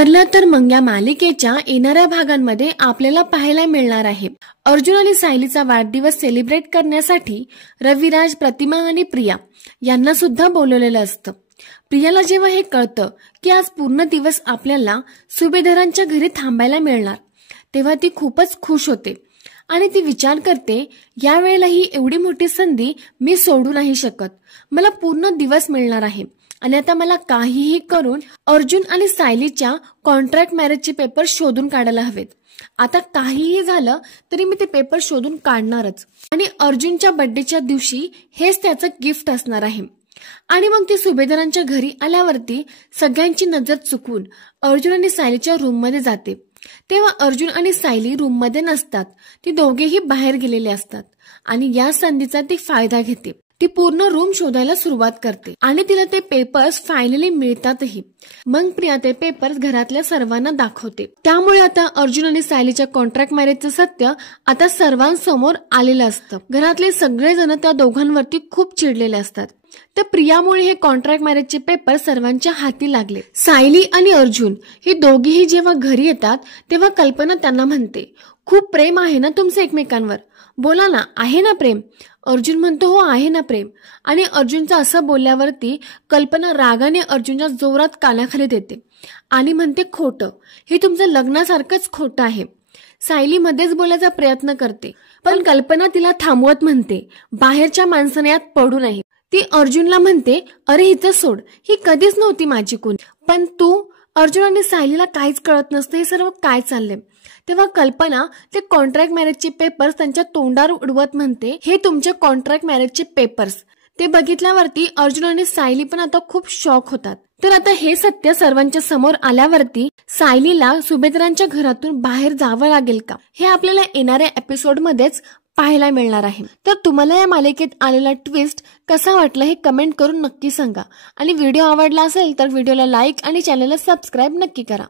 ठरलं तर मग या मालिकेच्या येणाऱ्या भागांमध्ये आपल्याला पाहायला मिळणार आहे अर्जुन आणि सायलीचा वाढदिवस सेलिब्रेट करण्यासाठी रविराज, प्रतिमा आणि प्रिया यांना सुद्धा बोलवलेलं असतं। प्रियाला जेव्हा हे कळतं की आज पूर्ण दिवस आपल्याला सुभेदारांच्या घरी थांबायला मिळणार तेव्हा ती खूपच खुश होते आणि ती विचार करते यावेळेला ही एवढी मोठी संधी मी सोडू नाही शकत। मला पूर्ण दिवस मिळणार आहे आणि आता मला काहीही करून अर्जुन आणि सायलीच्या कॉन्ट्रॅक्ट मॅरेजचे पेपर शोधून काढायला हवेत। आता काहीही झालं तरी मी ते पेपर शोधून काढणारच आणि अर्जुनच्या बर्थडेच्या दिवशी हेच त्याचं गिफ्ट असणार आहे। आणि मग ती सुभेदारांच्या घरी आल्यावरती सगळ्यांची नजर चुकून अर्जुन आणि सायलीच्या रूम मध्ये जाते। तेव्हा अर्जुन आणि सायली रूम मध्ये नसतात, ती दोघेही बाहेर गेलेले असतात आणि या संधीचा ती फायदा घेते। ती पूर्ण रूम शोधायला सुरुवात करते आणि तिला ते पेपर्स फायनली मिळतातही। मग प्रिया ते पेपर्स घरातल्या सर्वांना दाखवते। त्यामुळे आता अर्जुन आणि सायलीच्या कॉन्ट्रॅक्ट मॅरेजचं सत्य आता सर्वांसमोर आलेलं असतं। घरातले सगळेजण त्या दोघांवरती खूप चिडलेले असतात। तर प्रियामुळे हे कॉन्ट्रॅक्ट मॅरेजचे पेपर सर्वांच्या हाती लागले। सायली आणि अर्जुन ही दोघीही जेव्हा घरी येतात तेव्हा कल्पना त्यांना म्हणते, खूप प्रेम आहे ना तुमचं एकमेकांवर, बोला ना, आहे ना प्रेम? अर्जुन म्हणतो, हो आहे ना प्रेम। आणि अर्जुनचं असं बोलल्यावरती कल्पना रागाने अर्जुनच्या जोरात कानाखाली देते आणि म्हणते, खोटं, हे तुमचं लग्नासारखंच खोटं आहे। सायली मध्येच बोलायचा प्रयत्न करते पण कल्पना तिला थांबवत म्हणते, बाहेरच्या माणसाने यात पडू नये। ती अर्जुनला म्हणते, अरे हिचं सोड, ही कधीच नव्हती माझी कोण, पण तू अर्जुन आणि सायलीला काहीच कळत नसतं हे सर्व काय चाललंय। तेव्हा कल्पना ते कॉन्ट्रॅक्ट मॅरेजचे पेपर्स त्यांच्या तोंडावर उडवत म्हणते, हे तुमचे कॉन्ट्रॅक्ट मॅरेजचे पेपर्स। ते बघितल्यावरती अर्जुन आणि सायली पण आता खूप शॉक होतात। तर आता हे सत्य सर्वांच्या समोर आल्यावरती सायलीला सुभेदारांच्या घरातून बाहेर जावं लागेल का, हे आपल्याला येणाऱ्या एपिसोडमध्येच पाहायला मिळणार आहे। तर तुम्हाला या मालिकेत आलेला ट्विस्ट कसा वाटला हे कमेंट करून नक्की सांगा आणि व्हिडिओ आवडला असेल तर व्हिडिओला लाईक आणि चॅनलला सबस्क्राईब नक्की करा।